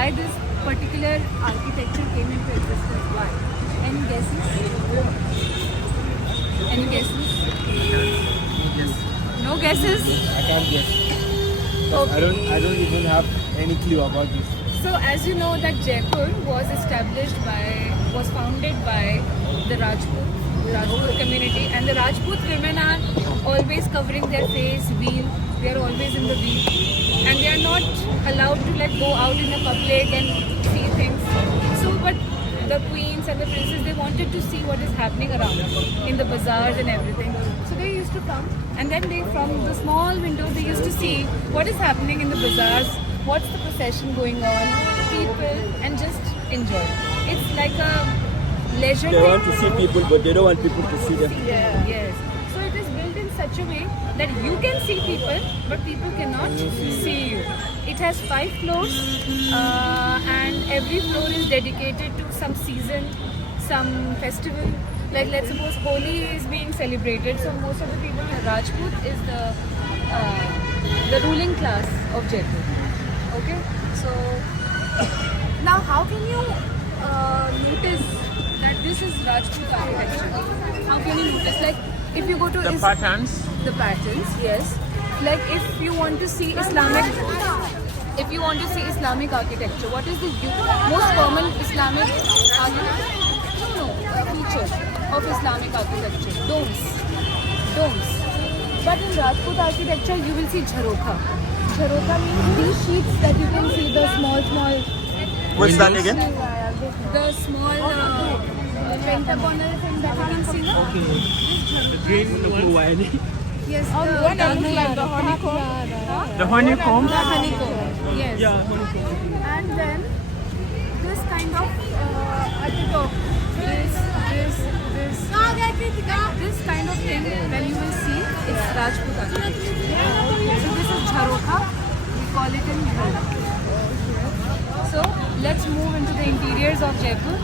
why this particular architecture came into existence. Why? Any guesses? Any guesses? No guesses? I can't guess. Okay. I don't even have any clue about this. So as you know that Jaipur was founded by the Rajput community, and the Rajput women are always covering their face, veil. They are always in the veil, and they are not allowed to go out in the public and see things. So, but the queens and the princes, they wanted to see what is happening around in the bazaars and everything. So they used to come, and then they, from the small windows, they used to see what is happening in the bazaars, what's the procession going on, people, and just enjoy. It's like a leisure They thing. want to see people, but they don't want people to see them. Yeah. Yes. So it is built in such a way that you can see people, but people cannot see you. It has 5 floors, and every floor is dedicated to some season, some festival. Like let's suppose Holi is being celebrated, so most of the people in Rajput is the ruling class of Jaipur. Okay, so now how can you notice that this is Rajput architecture? How can you notice? Like if you go to The patterns. the patterns, yes. Like if you want to see Islamic architecture, what is the most common Islamic feature of Islamic architecture? Domes. But in Rajput architecture, you will see jharokha. Jharokha means these sheets that you can see, the small. What's that again? The small pentagonal thing that you can see. The green one. Yes, The one that looks like the honeycomb. The honeycomb. The honeycomb. Yes. Yeah, honeycomb. And then this kind of at the top, this kind of thing, when you will see, it's Rajput architecture. So this is jharokha. We call it in jharokha. So let's move into the interiors of Jaipur.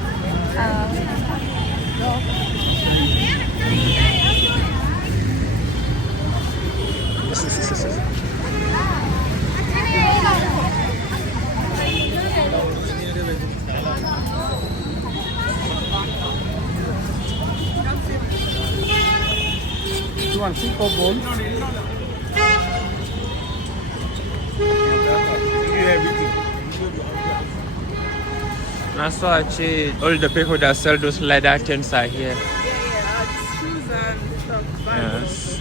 You want soup or bowl? I saw actually all the people that sell those leather things are here. Shoes and stuff. Yes.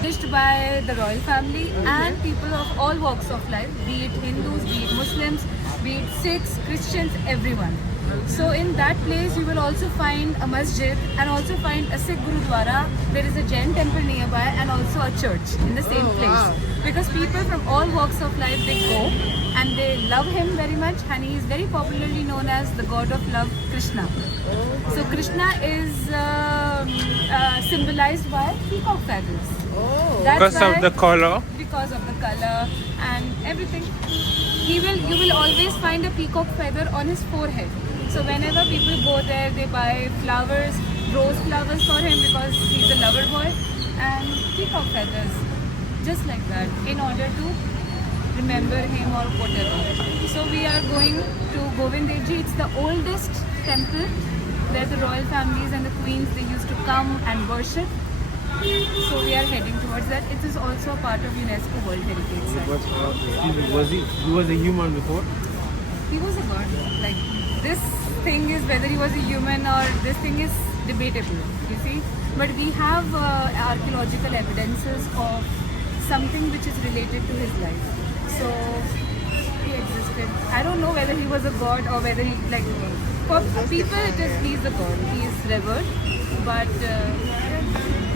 Established by the royal family and people of all walks of life, be it Hindus, be it Muslims, be it Sikhs, Christians, everyone. So in that place you will also find a masjid and also find a Sikh Gurudwara. There is a Jain temple nearby and also a church in the same place. Because people from all walks of life, they go and they love him very much, and he is very popularly known as the god of love, Krishna. So Krishna is symbolized by peacock feathers. That's Because why- of the color. because of the color and everything. You will always find a peacock feather on his forehead. So whenever people go there, they buy flowers, rose flowers for him because he's a lover boy, and peacock feathers, just like that, in order to remember him or whatever. So we are going to Govind Dev Ji. It's the oldest temple where the royal families and the queens, they used to come and worship. So we are heading towards that. It is also a part of UNESCO World Heritage Site. He was a human before? He was a god. Like this thing is whether he was a human or this thing is debatable. You see, but we have archaeological evidences of something which is related to his life. So he existed. I don't know whether he was a god or whether he for people it is he is a god. He is revered, but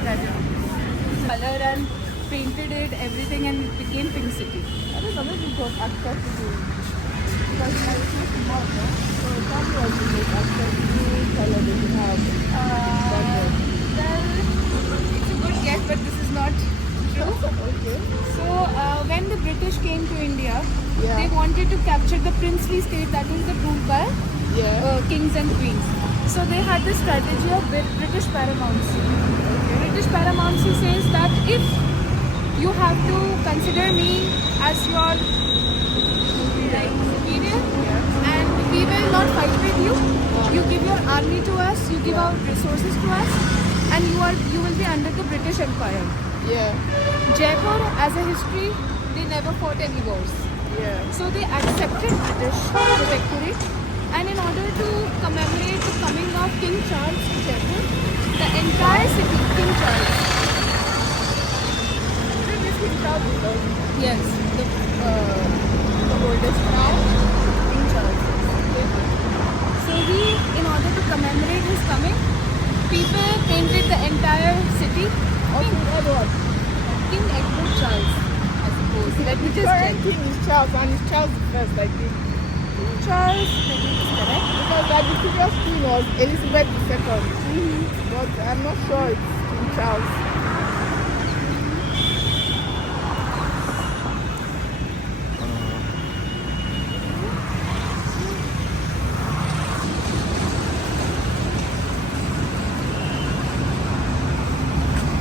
that is color and painted it everything and it became Pink City. I don't know, maybe it was access to because I was not small, no? So probably was to make access to color they should have. Well, it's a good guess, but this is not true. Okay. So Yeah. They wanted to capture the princely state that is the ruled by Yeah. kings and queens. So they had the strategy of British paramountcy. British paramountcy says that if you have to consider me as your like superior, and we will not fight with you. You give your army to us, you give out resources to us, and you will be under the British Empire. Yeah. Jaipur, as a history, they never fought any wars. Yeah. So they accepted British protectorate, and in order to commemorate the coming of King Charles to Jaipur, the entire city, King Charles, This is Charles, yes, the oldest now. King Charles. So he, in order to commemorate his coming, people painted the entire city. King Edward. King Edward Charles, I suppose. Let me just check. Current king is Charles, and it's Charles the First, I think. King Charles, let me just correct. Because the previous queen was Elizabeth II. But I'm not sure it's King Charles.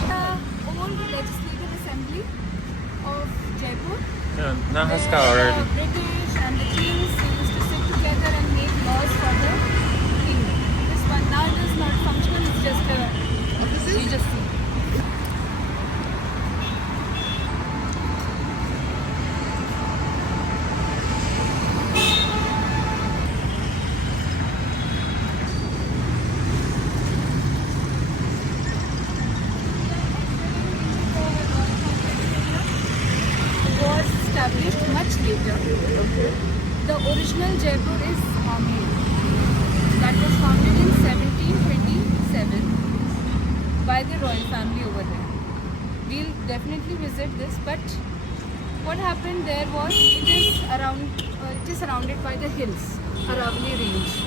The old legislative assembly of Jaipur. Yeah, Nahaska where already. the British and the kings they used to sit together and make laws for the kingdom. This one now it is not functional, it's just a you just see. Was established much later. The original Jaipur is Amer. That was founded in 1727 by the royal family over there. We'll definitely visit this, but what happened there was it is surrounded by the hills, Aravalli range,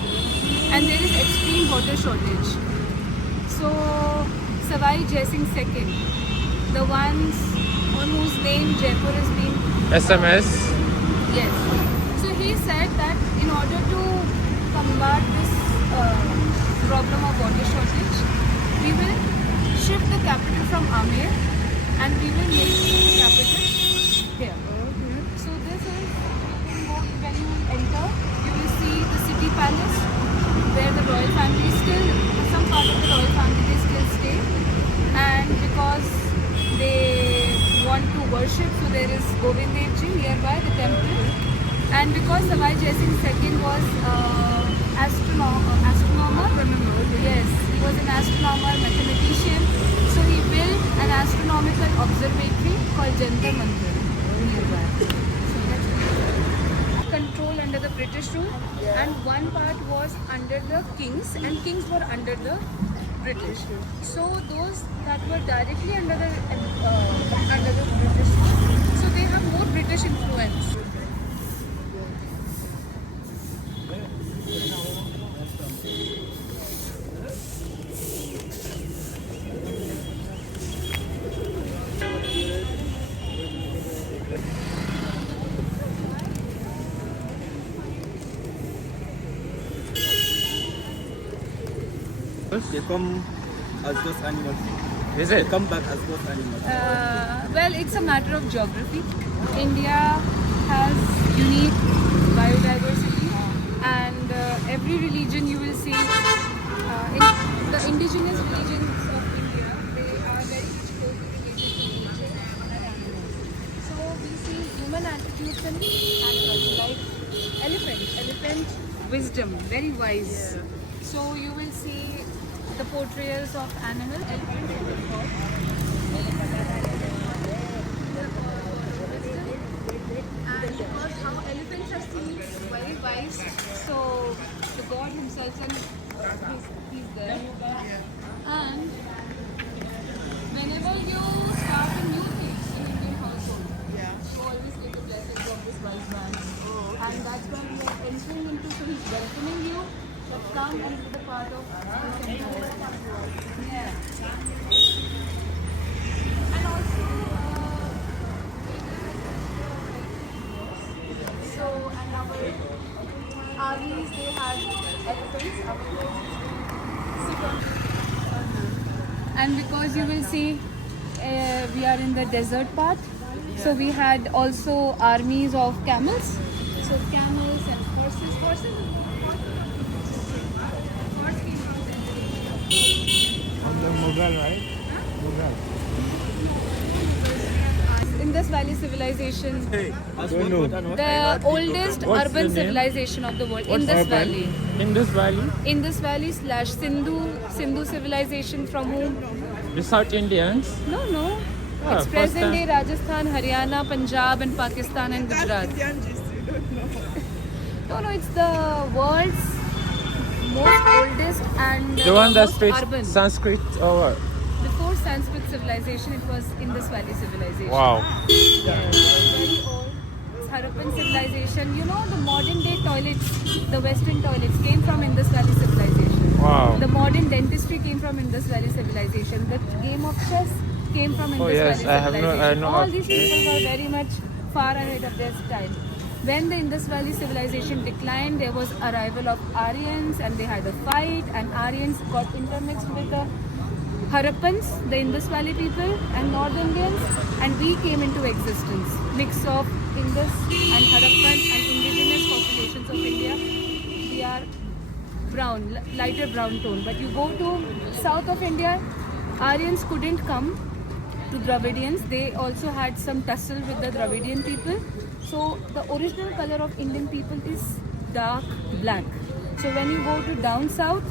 and there is extreme water shortage. So Savai Jai Singh II, the ones on whose name Jaipur has been SMS. yes. So he said that in order to combat this problem of water shortage, we will shift the capital from Amer and we will make the capital here. So this is when you enter, you will see the city palace where the royal family still, some part of the royal family they still stay, and because they want to worship, so there is Govind Dev Ji nearby the temple, and because Savai Jai Singh II was astronomer, yes, he was an astronomer, mathematician, so he built an astronomical observatory called Jantar Mantar nearby. So that's control under the British rule, and one part was under the kings, and kings were under the British. So those that were directly under the British, so they have more British influence. They come as those animals. Is They it? come back as those animals. Well, it's a matter of geography. India has unique biodiversity, and every religion you will see, the indigenous religions of India, they are very much close to related to nature and animals. So we see human attitudes and animals like elephant wisdom, very wise. So you will see the portrayals of animal elephant and because how elephants are seen very wise, so the god himself and he's there. And whenever you start a new thing in Indian household, you always get the blessings of this wise man. And that's why we are entering into, so he's welcoming you. Come and be the part of this entire. Yeah. And also, And because you will see, we are in the desert part, so we had also armies of camels. So camels and horses. Horses came from there. On the Mughal, right? Mughal. Indus Valley civilization, Don't know. the oldest What's urban the name? civilization of the world. What's Indus urban? Valley. Indus Valley? Indus Valley / Sindhu civilization from whom? The South Indians? No. Ah, It's first present time. day Rajasthan, Haryana, Punjab, and Pakistan and That's Gujarat. Indian gist, you don't know. No, it's the world's most oldest and The one that most speaks urban. Sanskrit or what? Before Sanskrit civilization, it was Indus Valley civilization. Wow. Yes, very old. It's Harappan civilization. You know, the modern day toilets, the Western toilets came from Indus Valley civilization. Wow. The modern dentistry came from Indus Valley civilization. The game of chess came from Indus yes, Valley I have no- civilization. I know All of these chess. people were very much far ahead of their time. When the Indus Valley civilization declined, there was arrival of Aryans and they had a fight, and Aryans got intermixed with the Harappans, the Indus Valley people, and North Indians, and we came into existence. Mix of Indus and Harappan and indigenous populations of India. We are brown, lighter brown tone. But you go to south of India, Aryans couldn't come to Dravidians. They also had some tussle with the Dravidian people. So the original color of Indian people is dark black. So when you go to down south,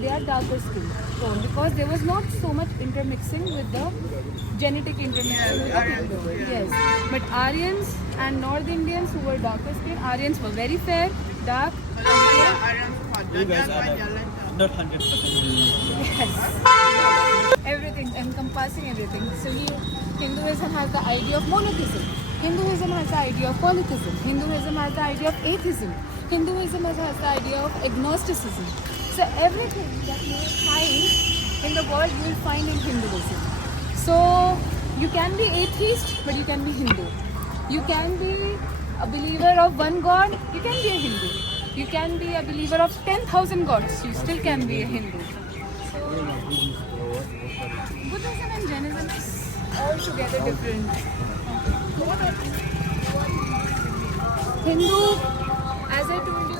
they are darker skin tone because there was not so much intermixing with the genetic intermixing with the people. Yes, but Aryans and North Indians who were darker skin, Aryans were very fair, dark, and pale. You guys are not 100%. Everything, encompassing everything. So Hinduism has the idea of monotheism. Hinduism has the idea of polytheism. Hinduism has the idea of atheism. Hinduism has the idea of agnosticism. So everything that you will find in the world, you will find in Hinduism. So you can be atheist, but you can be Hindu. You can be a believer of one God, you can be a Hindu. You can be a believer of 10,000 gods, you still can be a Hindu. Buddhism and Jainism is altogether different. Hindu, as I told you,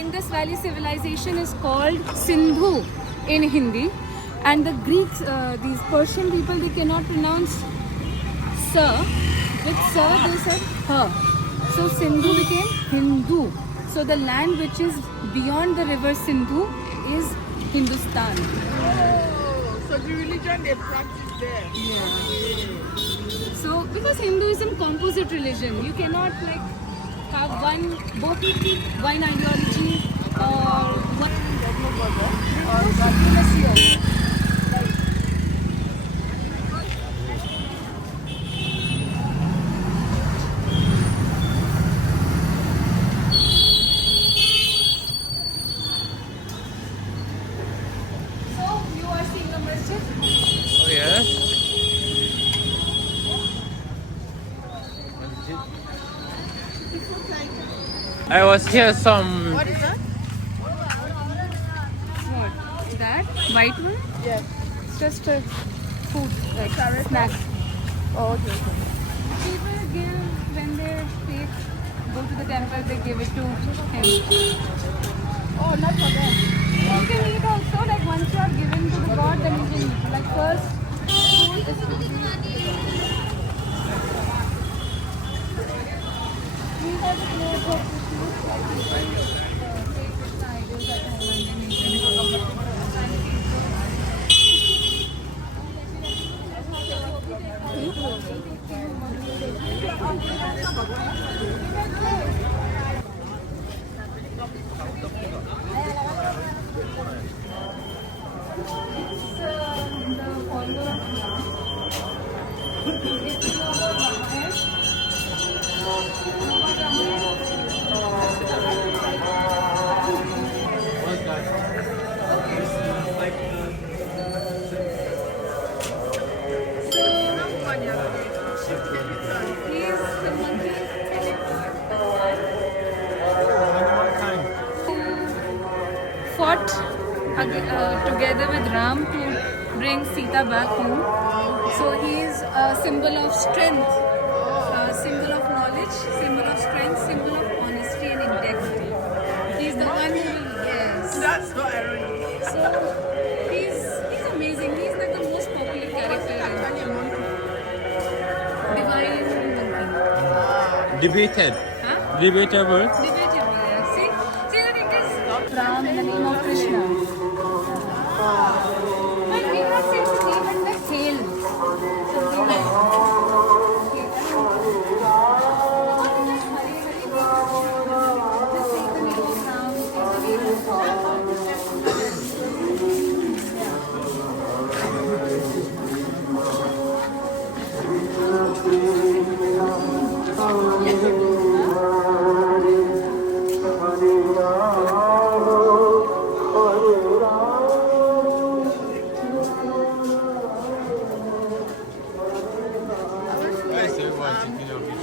Indus Valley civilization is called Sindhu in Hindi, and the Greeks, these Persian people, they cannot pronounce sa. With sa, they said ha. So Sindhu became Hindu. So the land which is beyond the river Sindhu is Hindustan. Oh, so the religion they practice there. So because Hinduism composite religion, you cannot like have one ideology or one supremacy. So you are seeing the masjid. Oh, yes. I was here some. What is that? What? That white one? Yes. It's just a food, like snack. Oh, okay. People give when they go to the temple, they give it to him. Oh, not for them. You can eat also, like once you are given to the god, then you can eat. Like first food is to be. We have a plate of Krishna idols at home and then we fought together with Ram to bring Sita back home. So he is a symbol of strength, a symbol of knowledge, symbol of strength, symbol of honesty and integrity. He's the one who will, yes. That's so ironic. So he's amazing. He's like the most popular character in Divine Monkey. Debated. Huh? Debatable. Debatable, yeah. See the thing is Ram in the name of Krishna. But we have seen his name in the hail. Something like Just take the name of Ram, take the name of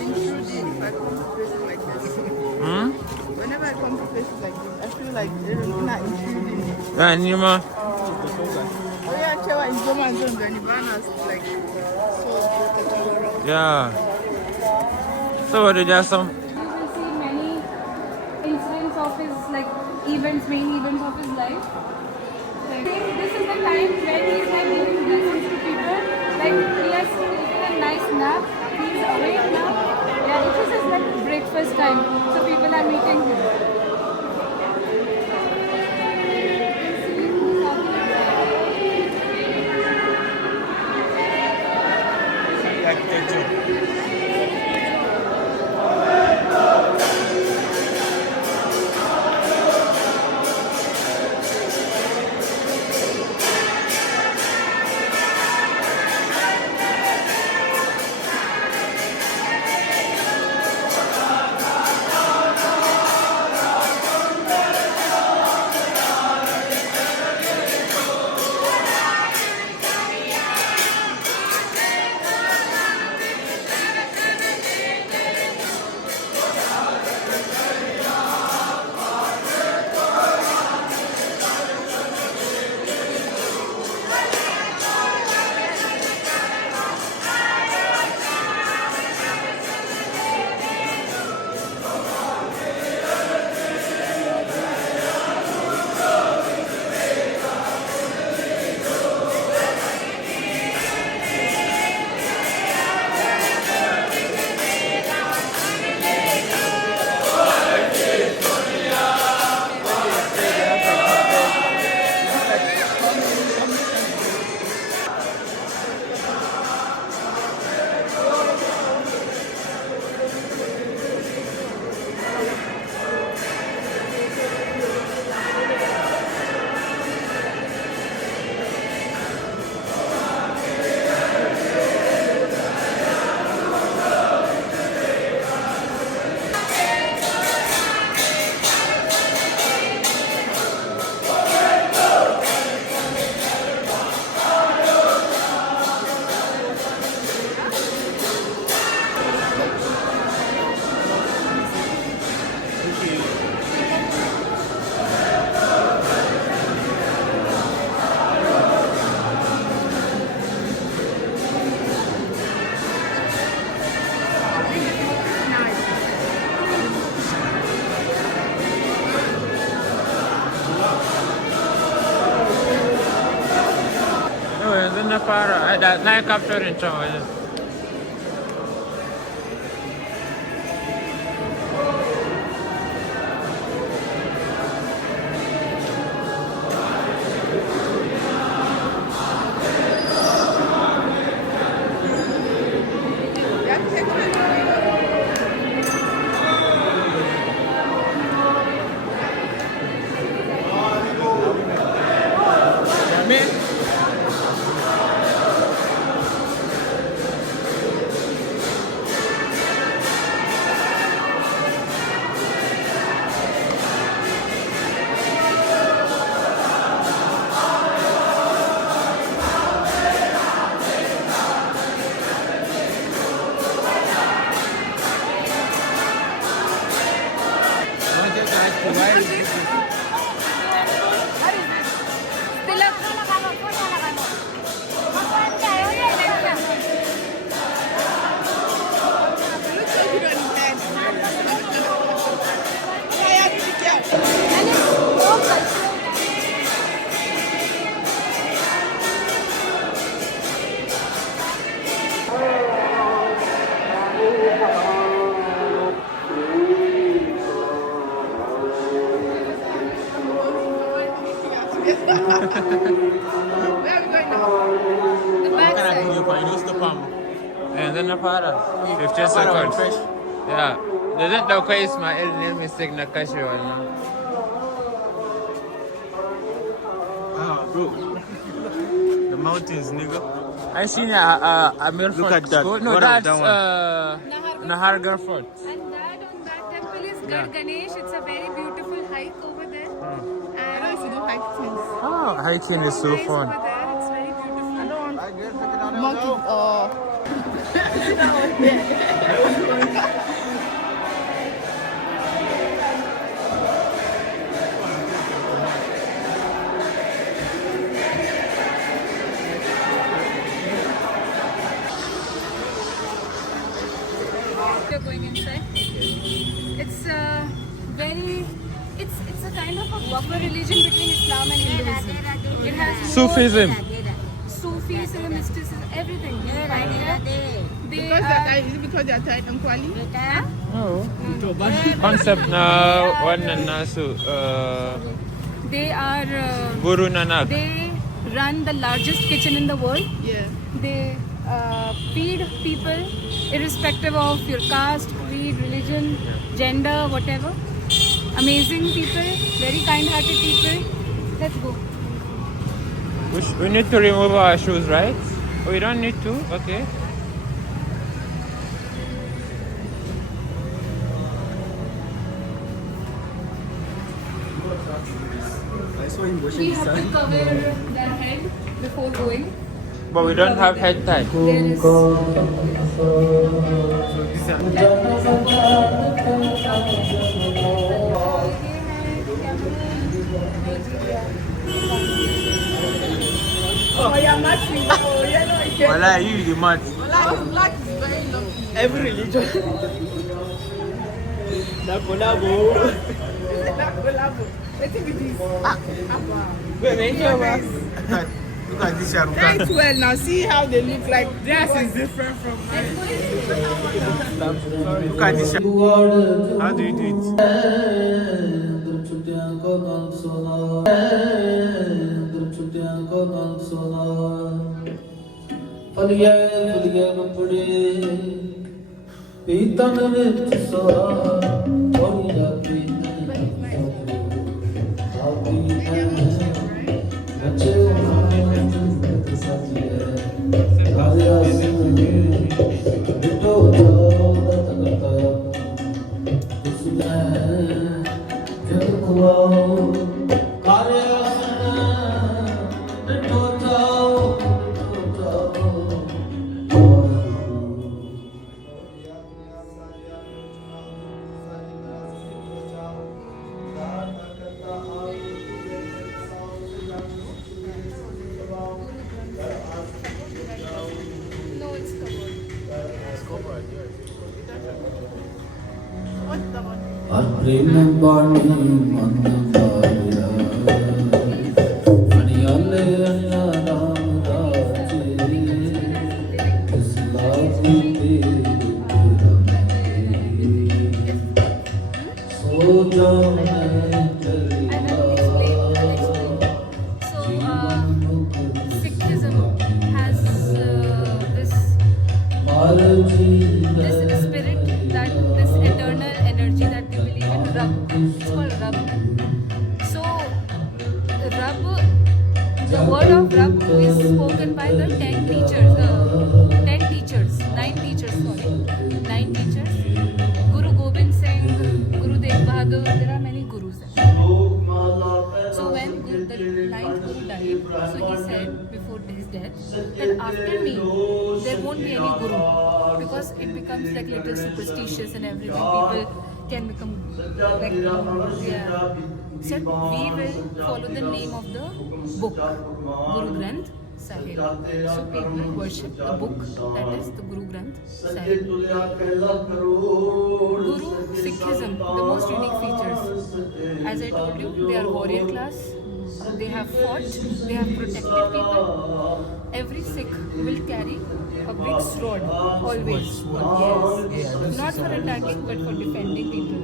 Intruding if I come to places like this. Hmm? Whenever I come to places like this, I feel like they're not intruding. Anima. Oh yeah, Chewa is Goma and Zone Ganibanas like so beautiful. Yeah. So what did you some? You will see many incidents of his like events, main events of his life. Like, this is the time when he's like giving blessings to people. Like he has taken a nice nap. He's awake now. Yeah, it is his like breakfast time. So people are meeting him. Na para, na-capture rin siya. Where are we going now? The back side. And then na para. 15 seconds. Yeah. Doesn't know why Ismail name mistake na kashi wala. Ah, bro. The mountains, nigga. I seen a Amir Fort at that. school. No, What that's of that Nahargarh Fort. And that on that temple is Garh Ganesh. It's a very beautiful hike over there. I don't know if you do hike things. Oh, hiking is so Nice fun. over there. It's very beautiful. I don't want monkeys or... You're going inside. It's a very, it's a kind of a buffer religion between Islam and Hinduism. It has Sufism. Sufism, mysticism, everything. They Because are, is it because they are tied and quali? Concept na one na so they are, Guru Nanak. they run the largest kitchen in the world. Yeah. They feed people irrespective of your caste, creed, religion, gender, whatever. Amazing people, very kind-hearted people. Let's go. We need to remove our shoes, right? Oh, we don't need to? Okay. I saw him washing We his have to son. cover their head before going. But we don't have head tie. There is Oh, yeah, matching. Oh, yeah, no, you Wala, you the mad. Black is very lovely. Every religion. The collabo. That collabo. Let's see this. Wait, look at this Shahrukh Khan. Nice well now. See how they look like. Theirs is different from mine. Look at this Shahrukh. How do you do it? ਪੀਤਨ ਵਿੱਚ ਸੋਆ Korea ਪੀਤਨ ਆਪੀ ਨਚੇ ਨਾਮ ਸਜੇ ਆਇਆ ਸੁਨੇ ਬਿਟੋ ਦੋਤ ਕਰਤਾ ਸੁਨਾ ਜਦ ਕੁਆਓ ਕਾਰਿਆ ਬਿਟੋ ਜਾਓ no, it's covered. प्रेम बाणी मन पाया अनियाले अनिया राम राजे इस लागी तेरा सो जाने So, Sikhism has this spirit, this eternal energy that they believe in, Rab. It's called Rab. So, Rab, the word of Rab is spoken by the 9 teachers, sorry. 9 teachers. Guru Gobind Singh, Guru Tegh Bahadur, there are many gurus there. So when the 9th Guru died, so he said before his death that after me there won't be any Guru because it becomes like little superstitious and everything. People can become like said we will follow the name of the book, Guru Granth Sahib. So people worship the book, that is the Guru Granth Sahib. Guru Sikhism, the most unique features. As I told you, they are warrior class. They have fought, they have protected people. Every Sikh will carry a big sword, always. Yes. Not for attacking, but for defending people.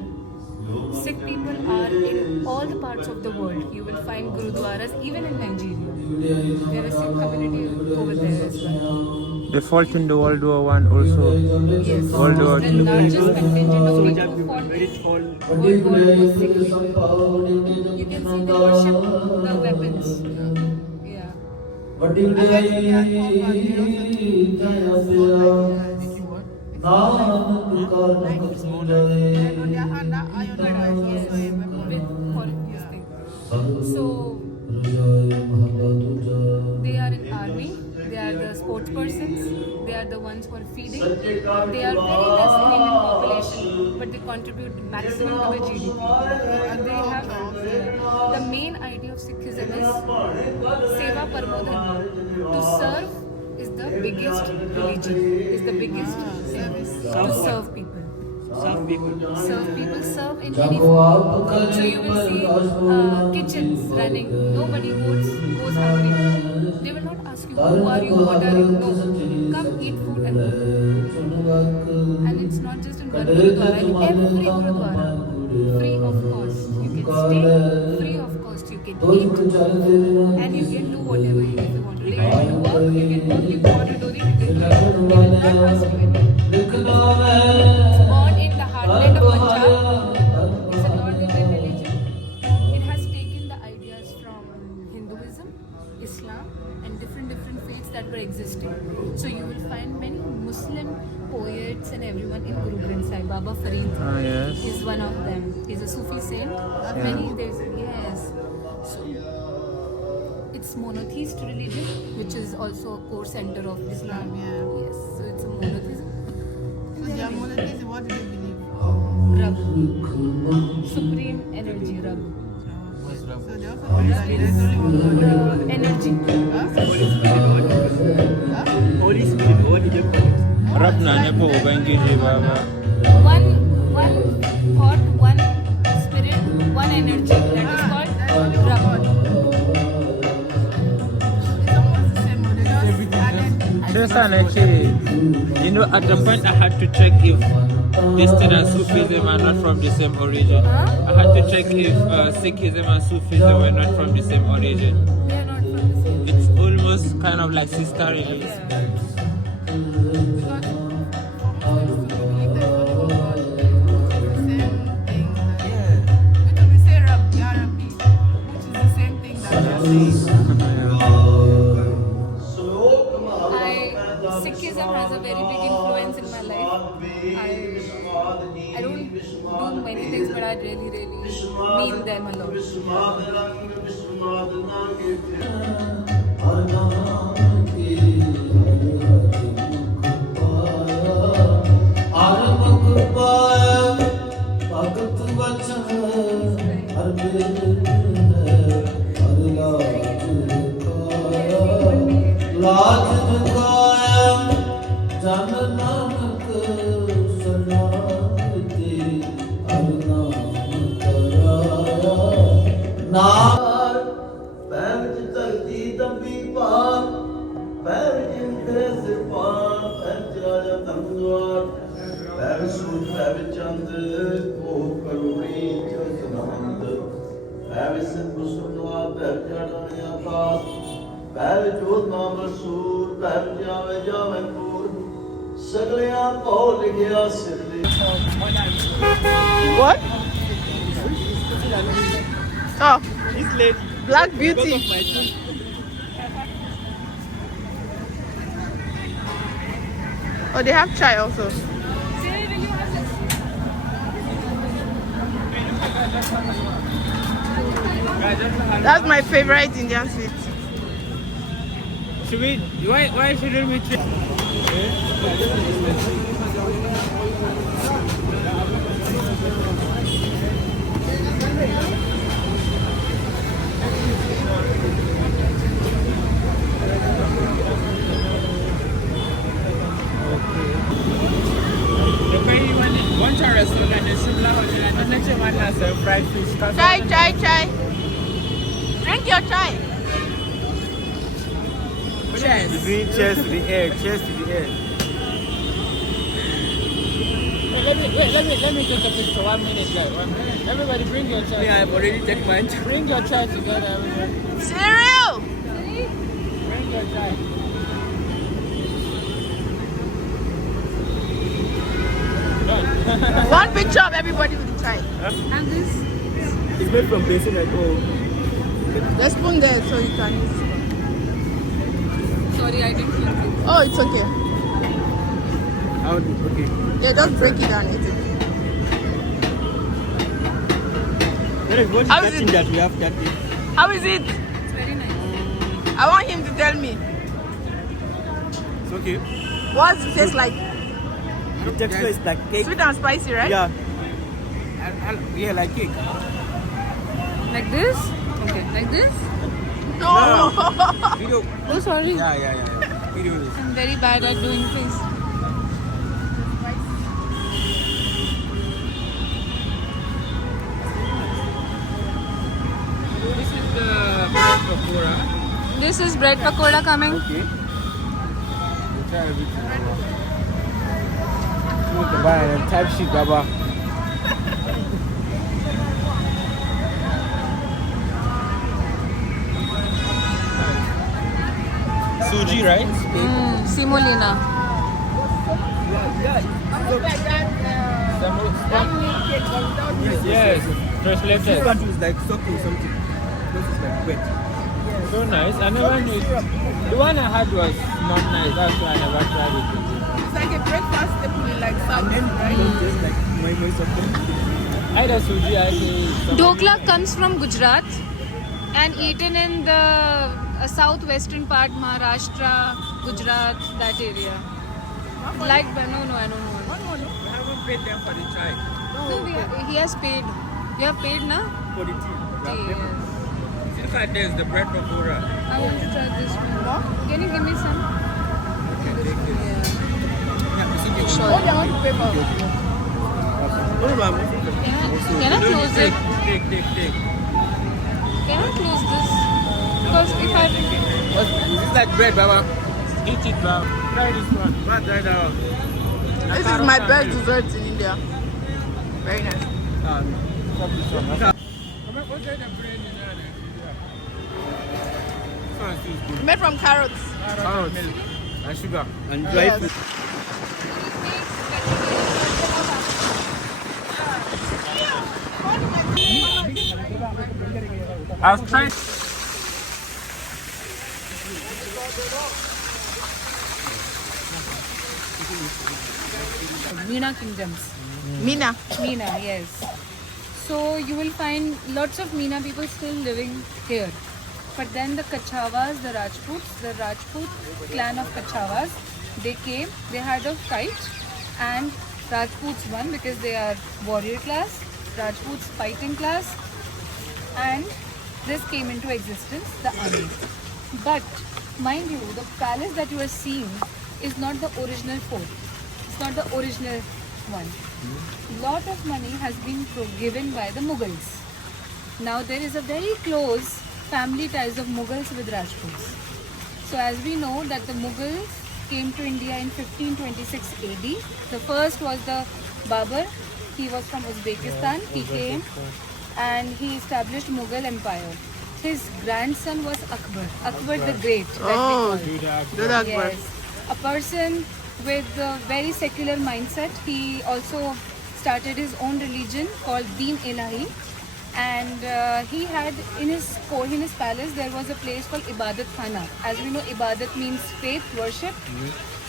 Sikh people are in all the parts of the world. You will find gurudwaras even in Nigeria. There is Sikh community over there as well. They fought in the World War One also. Yes, World War the II. largest contingent of people who fought in World War was Sikh people. You can see they worship the weapons. Yeah. ਵੱਡੀ ਵਡਿਆਈ ਜੈ ਸਿਆ ਨਾਨਕ ਕਰਨ ਸਮਝਾਏ On their hand, that iron is also a weapon. With for this thing. So ਰਜਾਏ ਮਹਲਾ ਦੂਜਾ they are in army, they are the sports persons, they are the ones who are feeding. They are very less in Indian population, but they contribute maximum to the GDP. And they have the main idea of Sikhism is Seva Parmo Dharma. To serve is the biggest religion, is the biggest service. To serve people. Serve people, serve in any form. So you will see kitchens running. Nobody goes hungry. They will not ask you who are you, what are you. No, come eat food and go. And it's not just in one Gurudwara, in every Gurudwara, free of cost. You can stay, free of cost. You can eat, and you can do whatever you want. They want to work, you can work. You want to do it, you can do it. They will not ask you anything. Born in the heartland of Punjab, it's a North Indian religion. It has taken the ideas from Hinduism, Islam, and different faiths that were existing. So you will find many Muslim poets and everyone in Guru Granth Sahib. Baba Farid Yes. is one of them. He's a Sufi saint. Yes. So it's monotheist religion, which is also a core center of Islam. Yes. So it's a monotheism. So they are monotheism. What do they believe? Rab. Supreme energy, Rab. So they also believe that there's only one God. Energy. Holy Spirit, what did you call it? Rab na niya po Ubangiji Baba. One thought, one spirit, one energy. That is called Rab. It's almost the same, but they just added. Listen, actually, you know, at the point I had to check if Christian and Sufism are not from the same origin. I had to check if Sikhism and Sufism were not from the same origin. We are not from the same. It's almost kind of like sisterly. Sikhism has a very big influence in my life. I don't do many things, but I really mean them a lot. ਹਰ ਨਾਮ ਕੀ ਹਰ ਮੁਖ ਪਾਇਆ ਭਗਤ ਵਚਨ ਹਰ ਬਿਨ ਹਰ ਲਾਜ ਕਾਇਆ ਜਨ ਨਾਨਕ ਸਨਾਤੇ ਹਰ ਨਾਮ ਕਰਾਇਆ ਨਾਮ ਪੈਰ ਵਿੱਚ ਧਰਤੀ ਦੰਬੀ ਪਾਰ ਪੈਰ ਵਿੱਚ ਇੰਦਰੇ ਸਿਰ ਪਾਰ ਪੈਰ ਚ ਰਾਜਾ ਧੰਦਵਾਰ ਪੈਰ ਸੂਰ ਪੈਰ ਚੰਦ ਉਹ ਕਰੂਣੀ ਚੰਦ ਪੈਰ ਵਿੱਚ ਮੁਸਲਮਾ ਪੈਰ ਚੜ੍ਹਨੇ ਆਕਾਸ਼ ਪੈਰ ਵਿੱਚ ਉਹ ਨਾਮ ਰਸੂਲ ਪੈਰ ਜਾਵੇ ਜਾਵੇ ਪੂਰ ਸਗਲਿਆਂ ਭਉ ਲਿਖਿਆ ਸਿਰ ਦੇ What? Oh, This lady, Black Beauty. because of my team. Oh, they have chai also. That's my favorite Indian sweet. Should we? Why shouldn't we try? One restaurant and a similar hotel and the next one has a fried fish. Chai. Drink your chai. Cheers. Doing cheers to the air, cheers to the air. let me take a picture. 1 minute, guys. 1 minute. Everybody, bring your chair. Yeah, I've already taken mine. Bring your chair together, everybody. Cereal! Bring your chair. One picture of everybody with the child. And this, It's made from basin and oh. The spoon there so you can use. sorry, I didn't hear you. Oh, it's okay. Okay. Yeah, just break it down. Eat it. What is How that is thing it? that we have that thing? How is it? It's very nice. I want him to tell me. It's okay. What's it taste like? The texture is like cake. Sweet and spicy, right? Yeah. Yeah, like cake. Like this? Okay, like this? No. Video. Oh, sorry. Yeah. Video is. I'm very bad at doing things. This is the bread pakora. This is bread pakoda coming. Okay. Try everything. Smoke the buy and type shit, Baba. Suji, right? Simulina. Yes, This translated. country is like sucking something. This is like wet. So nice. I never knew it. The one I had was not nice. That's why I never tried it. It's like a breakfast staple in like And South, then right? just like my something. Either suji, I say. Dokla comes from Gujarat and eaten in the southwestern part, Maharashtra, Gujarat, that area. Like, no, I don't know. I haven't paid them for the chai. No, he has paid. You have paid, na? For the tea. Yes. Look at this, the bread pakora. I want to try this one. Can you give me some? Yeah. Sure. Oh, they want to pay for it. Can I close it? Take. Can I close this? Because if I... This is like bread, Baba. Eat it, bro. Try this one. Man, try that one. This is my best dessert in India. Very nice. Stop this one. Made from carrots. Carrots and sugar and dry Yes. fruit. I was trying. Meena Kingdoms. Mina. Meena, yes. So you will find lots of Meena people still living here. But then the Kachawas, the Rajput clan of Kachawas, they came, they had a fight and Rajputs won because they are warrior class, Rajputs fighting class, and this came into existence, the army. But mind you, the palace that you are seeing is not the original fort. It's not the original one. Lot of money has been given by the Mughals. Now there is a very close family ties of Mughals with Rajputs. So as we know that the Mughals came to India in 1526 AD. The first was the Babur. He was from Uzbekistan. He came and he established Mughal Empire. His grandson was Akbar. Akbar the Great. Oh, that we call. do that work. Yes, a person with a very secular mindset. He also started his own religion called Deen Ilahi, and he had in his palace there was a place called Ibadat Khana. As we know, Ibadat means faith, worship.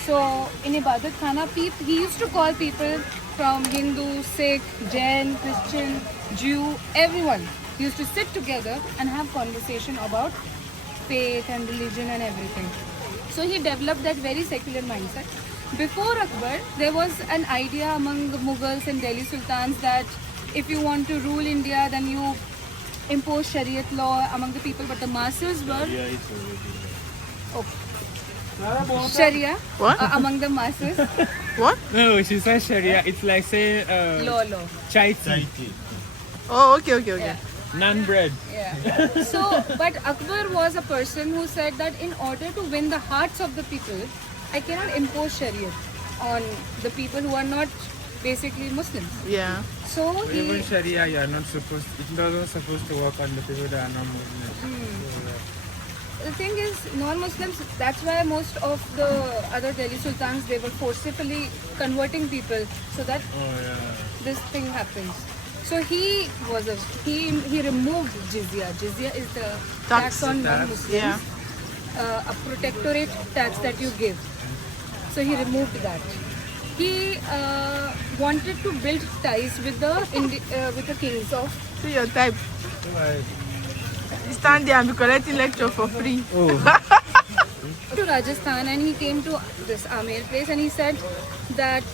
So in Ibadat Khana, he used to call people from Hindu, Sikh, Jain, Christian, Jew, everyone. He used to sit together and have conversation about faith and religion and everything. So he developed that very secular mindset. Before Akbar, there was an idea among the Mughals and Delhi Sultans that if you want to rule India, then you impose Shariat law among the people, but the masses were Sharia What? among the masses. What? No, she said Sharia. It's like say Law. chai tea, Oh, okay. Yeah. naan bread. Yeah. So, but Akbar was a person who said that in order to win the hearts of the people, I cannot impose Shariat on the people who are not basically Muslims. Yeah. So Even he, Sharia, you are not supposed. It doesn't supposed to work on the people that are not Muslims. the thing is, non-Muslims, that's why most of the other Delhi sultans, they were forcibly converting people so that Oh yeah. this thing happens. So he removed jizya. Jizya is the tax on non-Muslims, Yeah. a protectorate tax that you give. So he removed that. He wanted to build ties with the kings of. See your type. Like, You stand there and be collecting lecture for free. to Rajasthan, and he came to this Amer place and he said that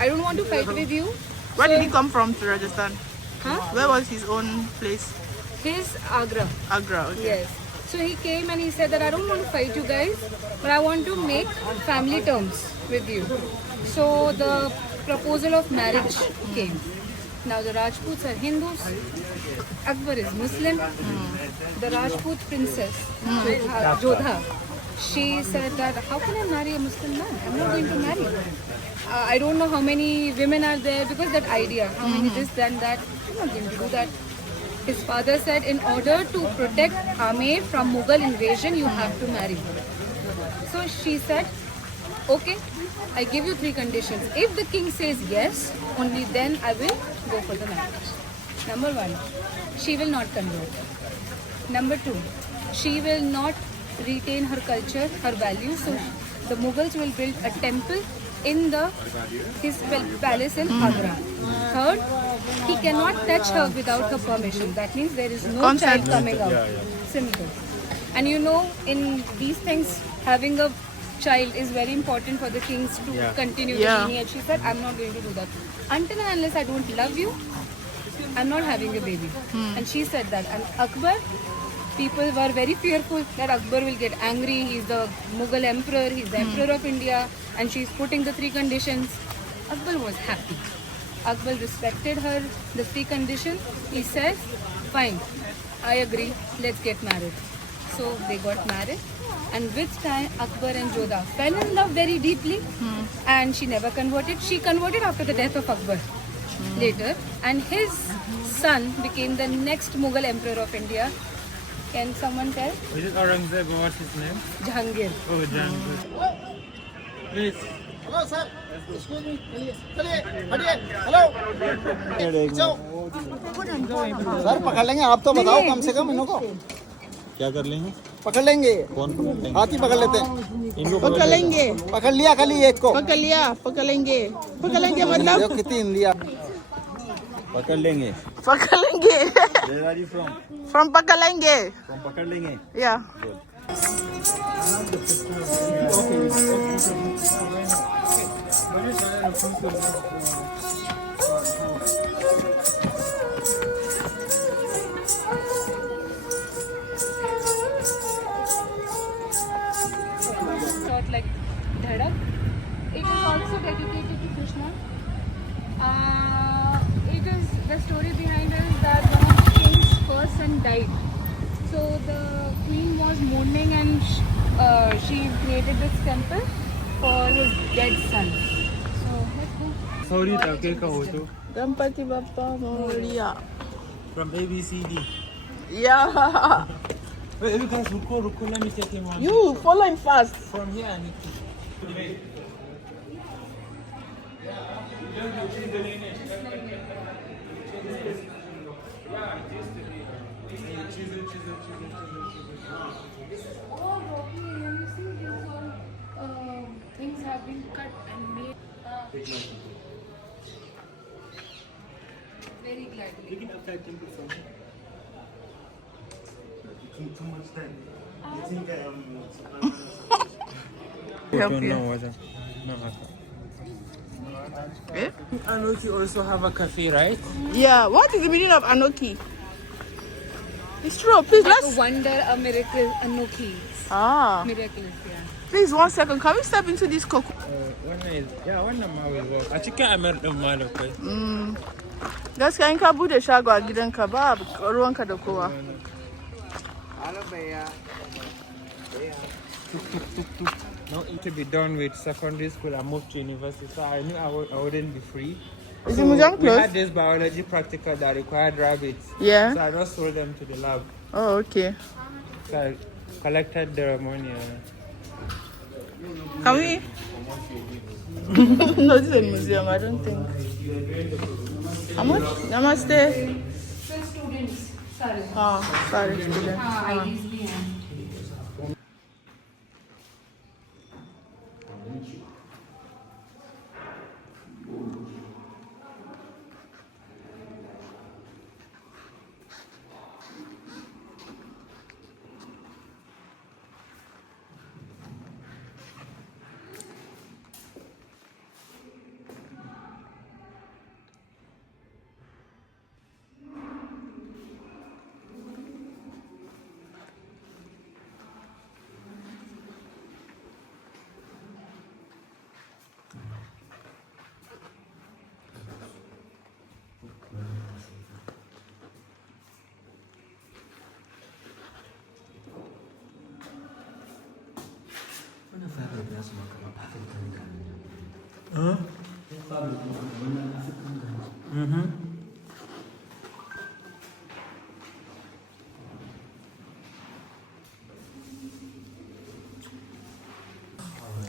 I don't want to fight with you. Where did he come from to Rajasthan? Huh? Where was his own place? His Agra. Agra. Okay. Yes. So he came and he said that I don't want to fight you guys, but I want to make family terms with you. So the proposal of marriage came. Now the Rajputs are Hindus. Akbar is Muslim. The Rajput princess, Jodha, she said that how can I marry a Muslim man? I'm not going to marry. I don't know how many women are there because that idea, how many this, then that. I'm not going to do that. His father said, in order to protect Amer from Mughal invasion, you have to marry. So she said, okay, I give you 3 conditions. If the king says yes, only then I will go for the marriage. Number 1, she will not convert. Number 2, she will not retain her culture, her values. So the Mughals will build a temple in his palace in Agra. Third, he cannot touch her without her permission. That means there is no Consent. child coming out. Simple. And you know, in these things, having a child is very important for the kings to continue the Yeah. lineage. She said, I'm not going to do that. Until and unless I don't love you, I'm not having a baby. And she said that. And Akbar, people were very fearful that Akbar will get angry. He's the Mughal emperor, he's the emperor of India, and she's putting the 3 conditions. Akbar was happy. Akbar respected her, the 3 conditions. He says, fine, I agree, let's get married. So they got married. And with time, Akbar and Jodha fell in love very deeply, and she never converted. She converted after the death of Akbar later, and his son became the next Mughal emperor of India. Can someone tell? is it Aurangzeb or what's his name? Jahangir. Oh, Jahangir. Please. Hello, sir. Excuse me. चलिए, हटिए. Hello. Sir पकड़ लेंगे. आप तो बताओ कम से कम इनको. क्या कर लेंगे? पकड़ लेंगे. कौन पकड़ लेंगे? हाथी पकड़ लेते हैं. इनको पकड़ लेंगे. पकड़ लिया खाली एक को. पकड़ लिया. पकड़ लेंगे. पकड़ लेंगे मतलब. देखो कितनी हिंदी. पकड़ लेंगे. पकड़ लेंगे. Where are you from? From पकड़ लेंगे. From पकड़ लेंगे. Yeah. Short like Dhadak. It is also dedicated to Krishna. It is the story behind it is that one of the king's first son died. So the queen was mourning and she created this temple for his dead son. So let's go. Sorry, take a photo. Ganpati Bappa Moria. From ABCD. Yeah. Wait, you guys, ruko, let me take him on. You follow him fast. From here, I need to. All rocky and you see these all things have been cut and made very gladly. Help you. No, Eh? Anoki also have a cafe, right? Yeah. What is the meaning of Anoki? It's true. Please A let's. wonder, a miracle, a Noki. Ah. Miraculous, yeah. Please 1 second. Can we step into this cocoa? Wannan ma will work. A cikin amir din ma da kai. Gaskiya in ka bude shago a gidanka ba ruwanka da kowa. Now to be done with secondary school, I moved to university, so I knew I wouldn't be free. Is So the museum we closed? had this biology practical that required rabbits. Yeah. So I just sold them to the lab. Oh, okay. So I collected their money. Can we? No, this is a museum. I don't think. How much? Namaste. students. Sorry. Oh, sorry, student. IDs भी हैं.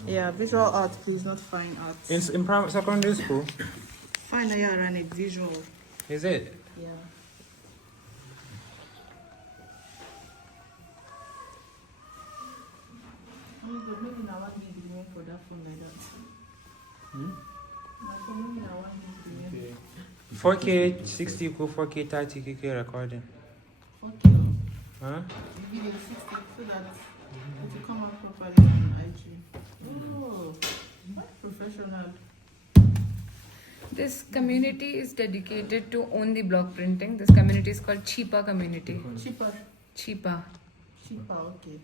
Yeah, visual art, please, not fine art. In secondary school? Fine, yeah, run it visual. Is it? Yeah. Oh my God, maybe now I need the name for that phone like that. My phone, maybe now I need the name. 4K 60 equal 4K 30 KK recording. Okay. Huh? Video 60 so that it will come out properly on IG. Oh, professional. This community is dedicated to only block printing. This community is called Chipa community. Cheaper. Chipa. Cheaper, okay.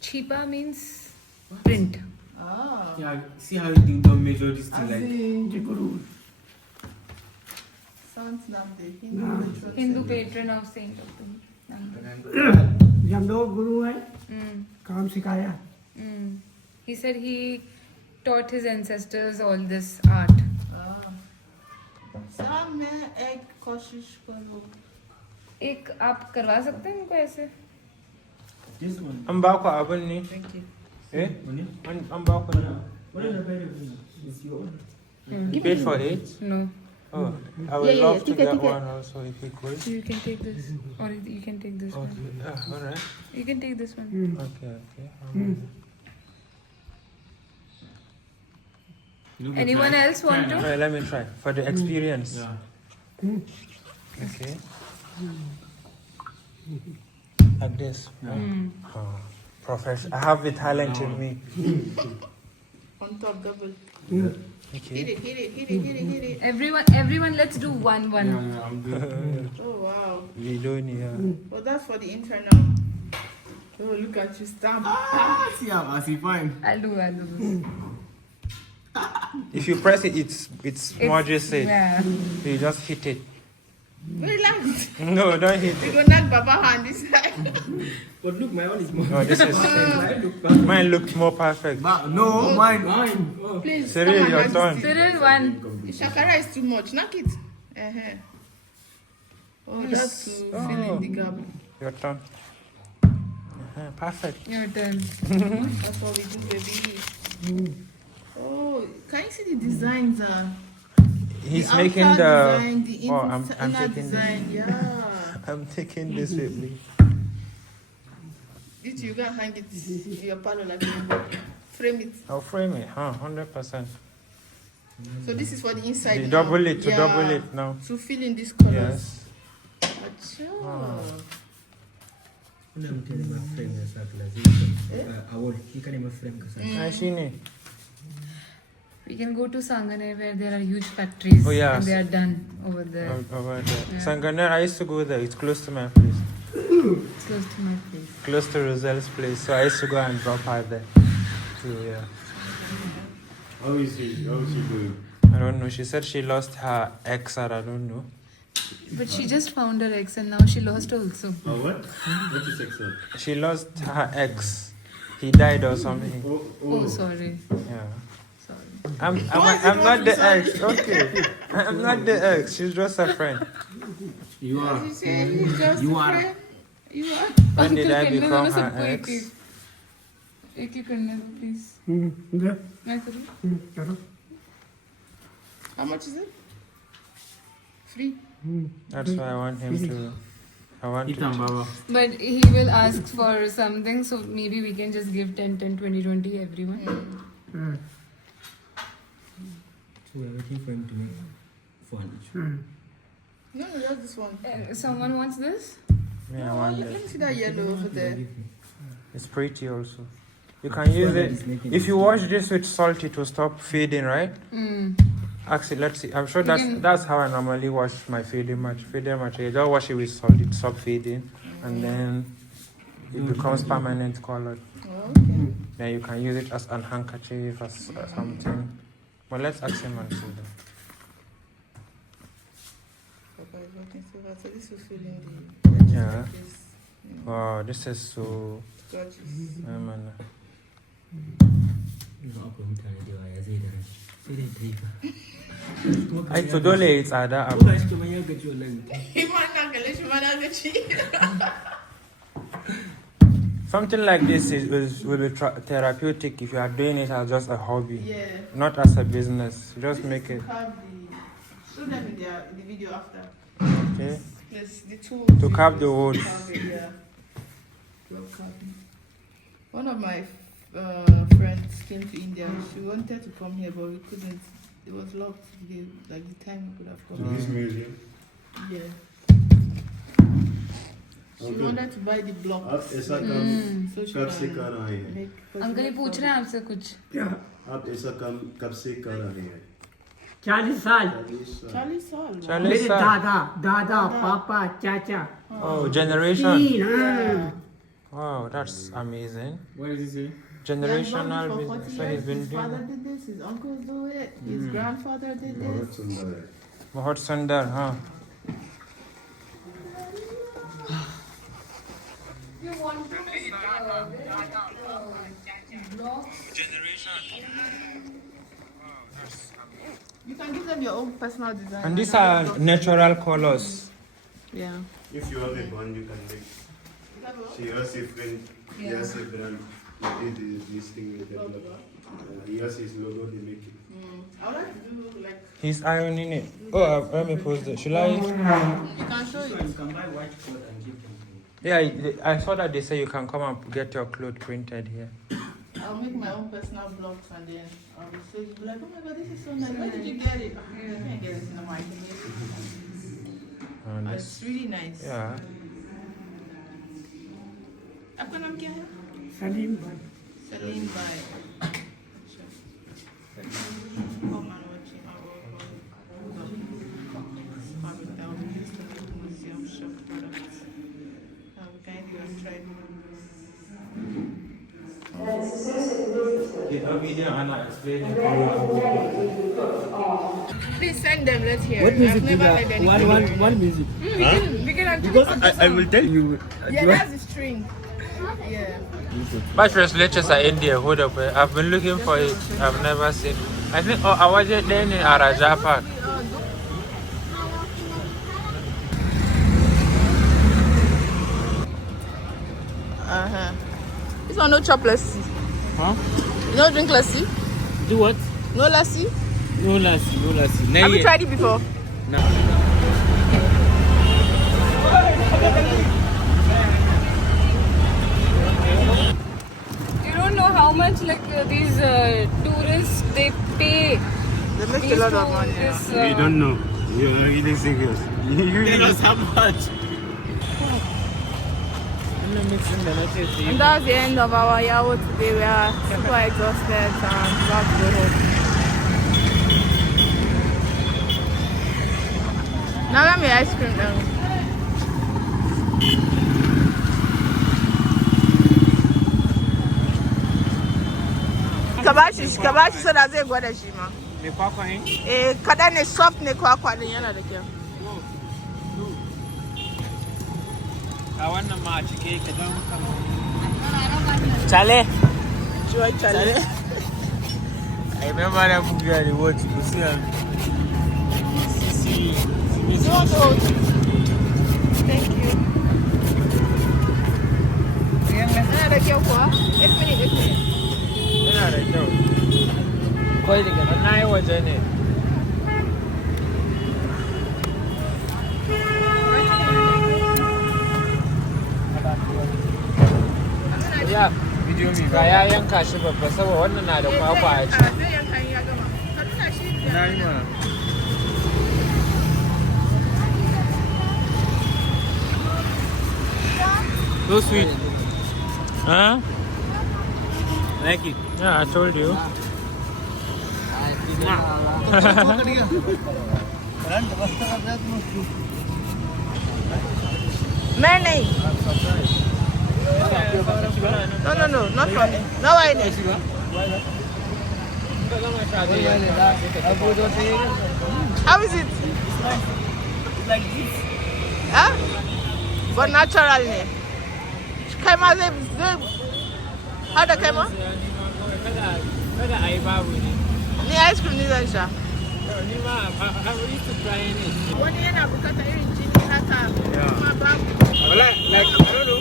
Chipa means print. Ah. Yeah, see how you don't measure this thing As like. in, Saint Namde, Hindu patron of Saint Abdul. जब लोग गुरु है काम सिखाया He said he taught his ancestors all this art. Sir मैं एक कोशिश करूँ. एक आप करवा सकते हैं इनको ऐसे? This one. I'm back with Abani. Thank you. Eh? I'm back with What is the value? It's your own. You paid for it? No. Oh, I would love to get one also if you could. You can take this, or you can take this one. Okay, yeah, alright. You can take this one. Okay. Anyone else want to? Alright, let me try for the experience. Yeah. Okay. Like this. Oh, professional. I have the talent in me. On top double. Okay. Hit it. Everyone, let's do one. Yeah, I'm doing. Oh wow. Lidonia. Well, that's for the internal. Oh, look at you stamp. See how I see fine. I'll do. If you press it, it's smudges it. Yeah. You just hit it. Relax. No, don't hit We it. go knock Baba hand this side. But look, my one is more. No, this is mine looked more perfect. No, mine. Oh. Please. Cyril, come your and turn. Cyril, one. The shakara is too much. Knock it. Oh, that's to fill in the gap. Your turn. Perfect. Your turn. That's what we do, baby. Oh, can you see the designs? He's the making outer the. design, the Oh, I'm inner taking design. Yeah. I'm taking this with me. This you can hang it in your parlor like a frame it. I'll frame it, 100%. So this is for the inside. You now. double it, to Yeah. double it now. To fill in these colors. Yes. Acha. Ashini. We can go to Sangane where there are huge factories. Oh, yes. And they are done over there. Over there. Yeah. Sanganer, I used to go there. It's close to my place. It's close to my place. Close to Roselle's place. So I used to go and drop her there. So, yeah. How is she doing? I don't know. She said she lost her ex, or I don't know. But she just found her ex and now she lost also. Oh, what? What is sexual? She lost her ex. he died or something. Oh, sorry. Yeah. Sorry. I'm not the ex. Okay. I'm not the ex. She's just a friend. You are. You say he's just You a are. friend? You are? When did I Uncle, become सबको her एक ex? एक करने दो please. मैं करूँ? How much is it? Free. That's why I want him to. I want Itam to. Baba. But he will ask for something, so maybe we can just give 10, 10, 20, 20 everyone. So we are waiting for him to make fun. No, that's this one. Someone wants this? Yeah, I want Let it. me see that yellow over there. It's pretty also. You can use it. If you wash this with salt, it will stop fading, right? Actually, let's see. I'm sure that's how I normally wash my feeding material. You just wash it with salt, it stops fading, and then it becomes permanent colored. Oh, okay. Then you can use it as an handkerchief, as something. But let's ask him and see. Papa is working so hard, so this will fill in the Yeah. like this, you know, Wow, this is so. gorgeous. Man. I to dole it's ada abu. Something like this will be therapeutic if you are doing it as just a hobby, Yeah. not as a business. Just make it. Show them in the video after. Okay. Yes, the tool To carve the wood. carve it, yeah. Well carving. One of my friends came to India. She wanted to come here, but we couldn't. It was locked. Like the time we could have come. This museum. Yeah. She Okay. wanted to buy the आप blocks. ऐसा काम So she कब से can कर रहे हैं? make uncle ये पूछ रहे हैं आपसे कुछ. आप ऐसा काम कब से कर रहे हैं? 40 साल 40 साल. Charlie मेरे sir. दादा पापा चाचा Oh, generation. 3 Wow, that's amazing. What does he say? Generational For business. 40 So he's years, been his doing father it. did this, his uncles do it, his grandfather did बहुत this. सुंदर है. Bahut sundar, huh? You can give them your own personal design. And these are natural colors. Yeah. If you have a bond, you can make. She has a friend. He has a brand. He did this thing with the logo. He has his logo. They make it. I would like to do like, He's ironing it. Oh, let me post it. Should I? you can show So it. you can buy white cloth and give them to me. Yeah, I saw that they say you can come and get your clothes printed here. I'll make my own personal blocks and then I'll be so you'll be like, oh my god, this is so nice. Where did you get it? I can't get it in the market. And It's really nice. yeah. आपका नाम क्या है? सलीम भाई Salim Bhai. Come and watch him. Fabric that we used to make museum shop products. We can even try. Please send them. Let's hear. What music I've do never heard you anything. one music We can actually. I will tell you. Yeah, that's the string. Yeah. But translations are India. Hold up. I've been looking for it. I've never seen. I think I was just there in Araja Park. This one no chop lassi. Huh? You don't drink lassi? Do what? No lassi? No lassi, no lassi. Have you tried it before? You don't know how much like these tourists they pay. They make a These lot of to money. this, We don't know. You are really serious. Tell us how much. And that's the end of our yawo today. We are super exhausted and about to go home. Now let me ice cream now. Kabashi so da zai gwada shi ma. Me kwakwa ne? Eh, kada ne soft ne kwakwa din yana da kyau. A wannan ma a cike yake don Chale. Chale. I remember that movie I watched. You see, Thank you. Da kyau kuwa? Ek minute. yana da kyau. Kwai da gana. Na yi waje ne. Ya, Video me ga ya yanka shi babba saboda wannan na da kwakwa a ciki. Zai yanka in ya gama. Ka nuna shi. na yi mana. So sweet. Huh? Like it. Yeah, I told you. Many. No, not from me. No, I need. How is it? Like this. Huh? But natural ne. Kaima zai hada kaima? Kada a yi babu ne. Ni ice cream ni zan sha. Ni ma I used to try it. Wani yana bukata irin jini haka kuma babu. Like, I don't know.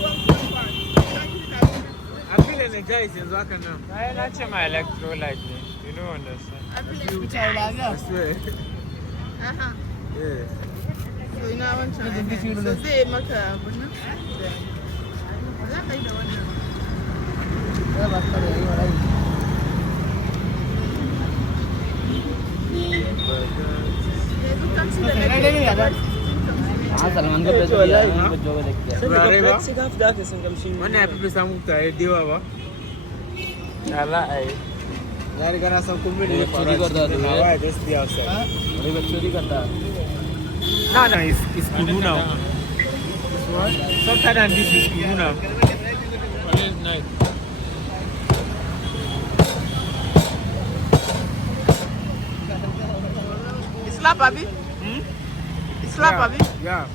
I feel energized yanzu haka nan. Bayan na ce ma electrolyte ne. You don't understand. I swear. Aha. Yeah. So ina wancan. So zai maka abin nan? Za ka yi da wannan. Yanzu taxi da nake. हाँ सलमान का पैसा दिया है उनको जो देखते हैं Turare ba? से काफ जाके संगम she Wannan ya fi samun tare da yawa ba? Allah ai. Ya riga na san kun da ya faru. चोरी करता है Now I just stay outside. अरे बच्चे चोरी करता है No, it's Kunu now. Softer than this is Kunu now. Always nice. Slap abi? Slap abi? Yeah.